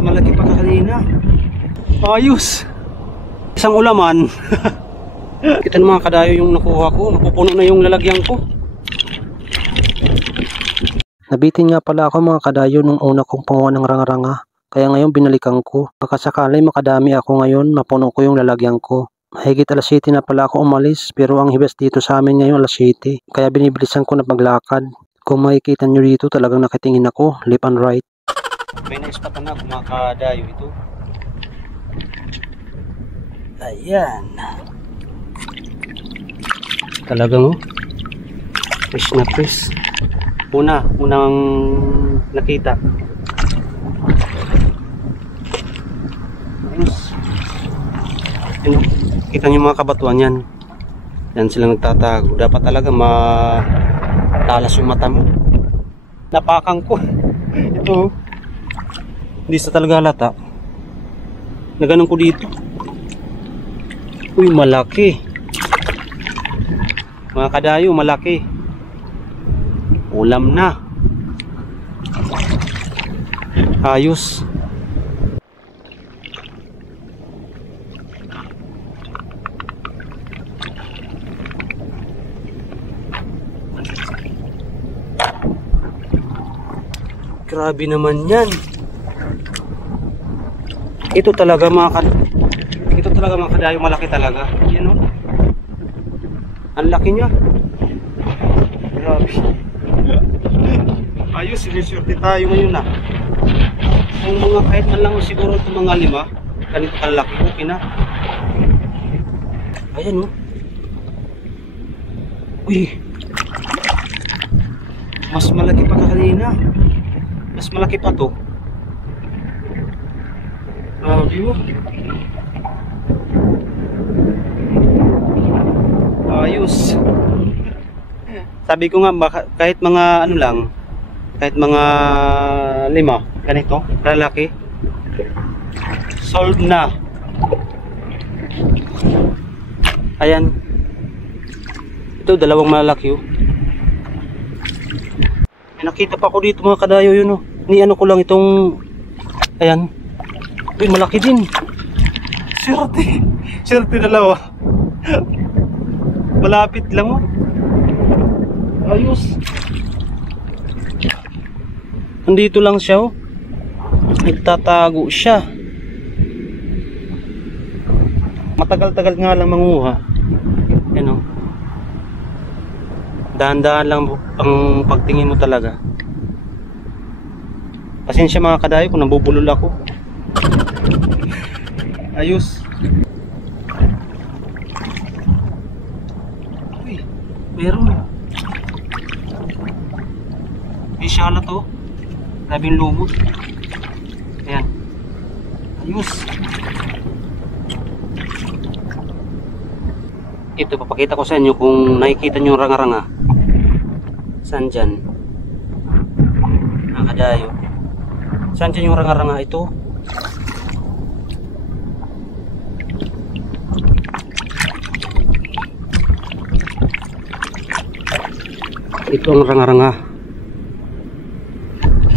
malaki pa kanina. Ayos. Isang ulaman. Kita ng mga kadayo yung nakuha ko. Mapupuno na yung lalagyan ko. Nabitin nga pala ako mga kadayo nung una kong panguha ng ranga-ranga. Kaya ngayon binalikan ko. Baka sakali makadami ako ngayon, mapuno ko yung lalagyan ko. Mahigit alas 7 na pala ako umalis, pero ang hibas dito sa amin ngayon alas 7. Kaya binibilisan ko na maglakad. Kung makikita nyo dito, talagang nakatingin ako, left and right. May naispatan na mga kadayo ito. Ayan. Talagang fresh na fresh. Unang nakita. Kita nyo mga kabatuan yan. Yan sila nagtatago. Dapat talaga matalas yung mata mo. Napakang ko. Ito. Hindi sa talaga halata. Naganon ko dito. Uy, malaki. Mga kadayo, malaki. Ulam na. Ayos. Grabe naman yan. Ito talaga mga kadayo, malaki talaga. Yan o. Ang laki niya. Grabe. Ayos, siniswerte tayo ngayon na. Kung mga kahit man lang siguro ito mga 5, ganito kalaki, okay na. Ayan o. Uy. Mas malaki pa kanina. Mas malaki pa to. Grabe o. Ayos. Sabi ko nga kahit mga ano lang, kahit mga 5 ganito lalaki, sold na. Ayan, ito dalawang malaki oh. Nakita pa ako dito mga kadayo yun oh. Ni ano ko lang itong, ayan. Uy, malaki din. Swerte dalawa. Malapit lang oh. Ayos. Nandito lang siya oh. Nagtatago siya. Matagal-tagal nga lang manguha. Ano? Dahan-dahan lang ang pagtingin mo talaga. Pasensya mga kadayo kung nabubulol ako. Ayos. Uy, meron. Isya na to. Labing lumot. Ayan. Ayos. Ito, papakita ko sa inyo kung nakikita nyo yung ranga-ranga. Saan dyan? Nakadayo. Saan dyan yung ranga-ranga? Ito. Ito ang ranga-ranga.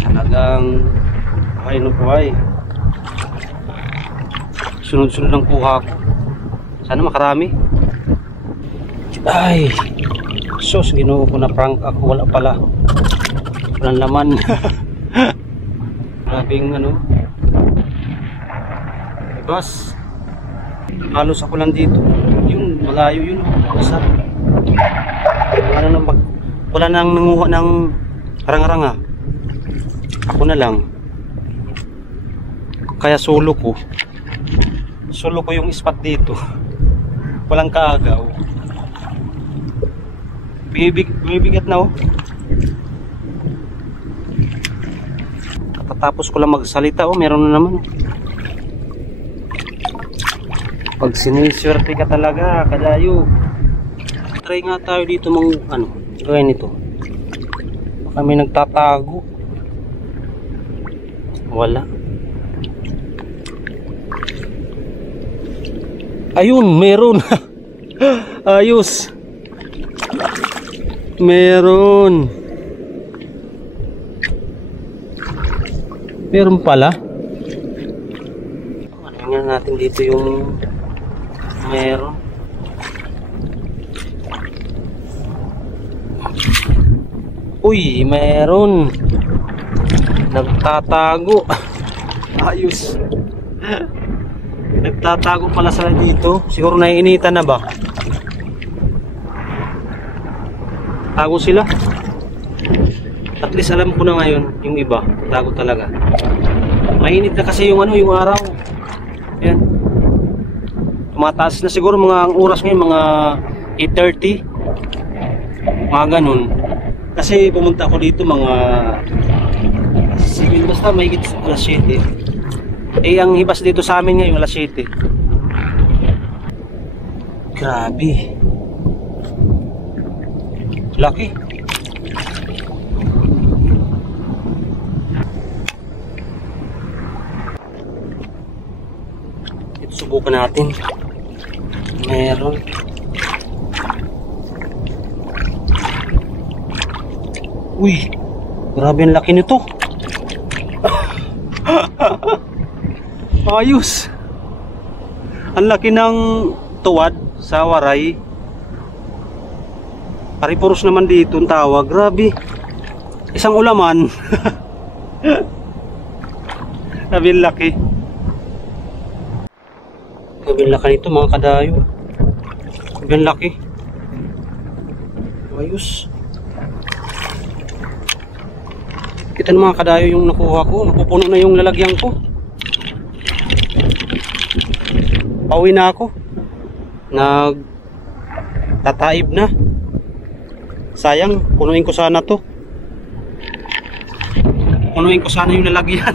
Talagang buhay na buhay. Sunod-sunod ang kuha ko. Sana makarami. Ay, sus, ginoo ko na prank ako, wala pala. Walang laman. Grabing ano. Bas. Halos ako lang dito. Yung malayo yun. Basta. Wala nang nanguha ng ranga-ranga. Ako na lang. Kaya solo ko yung spot dito. Walang kaagaw. Bibigat na oh. Kapatapos ko lang magsalita oh, meron na naman. Pag siniswerte ka talaga, kadayo. Try nga tayo dito mang ano, gawin ito. Baka may nagtatago. Wala. Ayun, meron. Ayos. Meron. Meron pala. Tingnan natin dito yung meron. Uy, meron. Nagtatago. Ayos. Nagtatago pala sila dito. Siguro naiinitan na ba? Tago sila. At least alam ko na ngayon yung iba. Tago talaga. Mainit na kasi yung ano, yung araw. Ayan. Tumataas na siguro mga oras ngayon, mga 8:30. Mga ganun. Kasi pumunta ako dito mga sige, basta may higit alas 7. Eh ang hibas dito sa amin ngayon alas 7. Grabe. Laki. Ito subukan natin. Meron. Uy, grabe ang laki nito. Ayos. Ang laki ng tuwad sa waray. Paripuros naman dito ang tawag. Grabe. Isang ulaman. Grabe ang laki. Grabe ang laki nito mga kadayo. Grabe ang laki. Ayos. Kita ng mga kadayo yung nakuha ko. Napupuno na yung lalagyan ko. Pauwi na ako. Nagtataib na. Sayang, punuin ko sana to. Punuin ko sana yung lalagyan.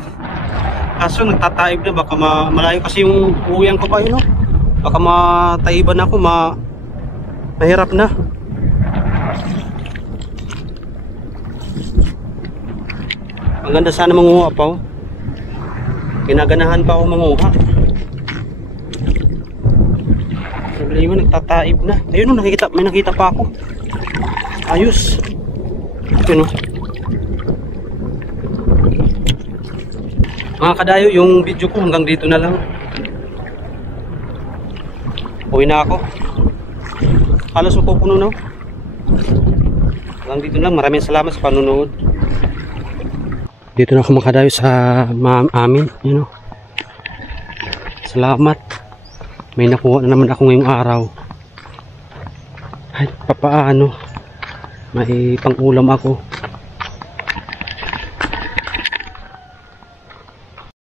Kaso nagtataib na. Baka malayo kasi yung uwian ko pa yun. No? Baka mataiban ako. Mahirap na. Ang ganda sana manguha pa. Oh. Ginaganahan pa ako manguha. Sabi mo nagtataib na. Ayun no, may nakita pa ako. Ayos. Ito no. Mga kadayo, yung video ko hanggang dito na lang. Uwi na ako. Halos mapupuno na. Hanggang dito lang. Maraming salamat sa panonood. Dito na ako mga kadayo sa amin. You know. Salamat. May nakuha na naman ako ngayong araw. Ay, papaano. May pang-ulam ako.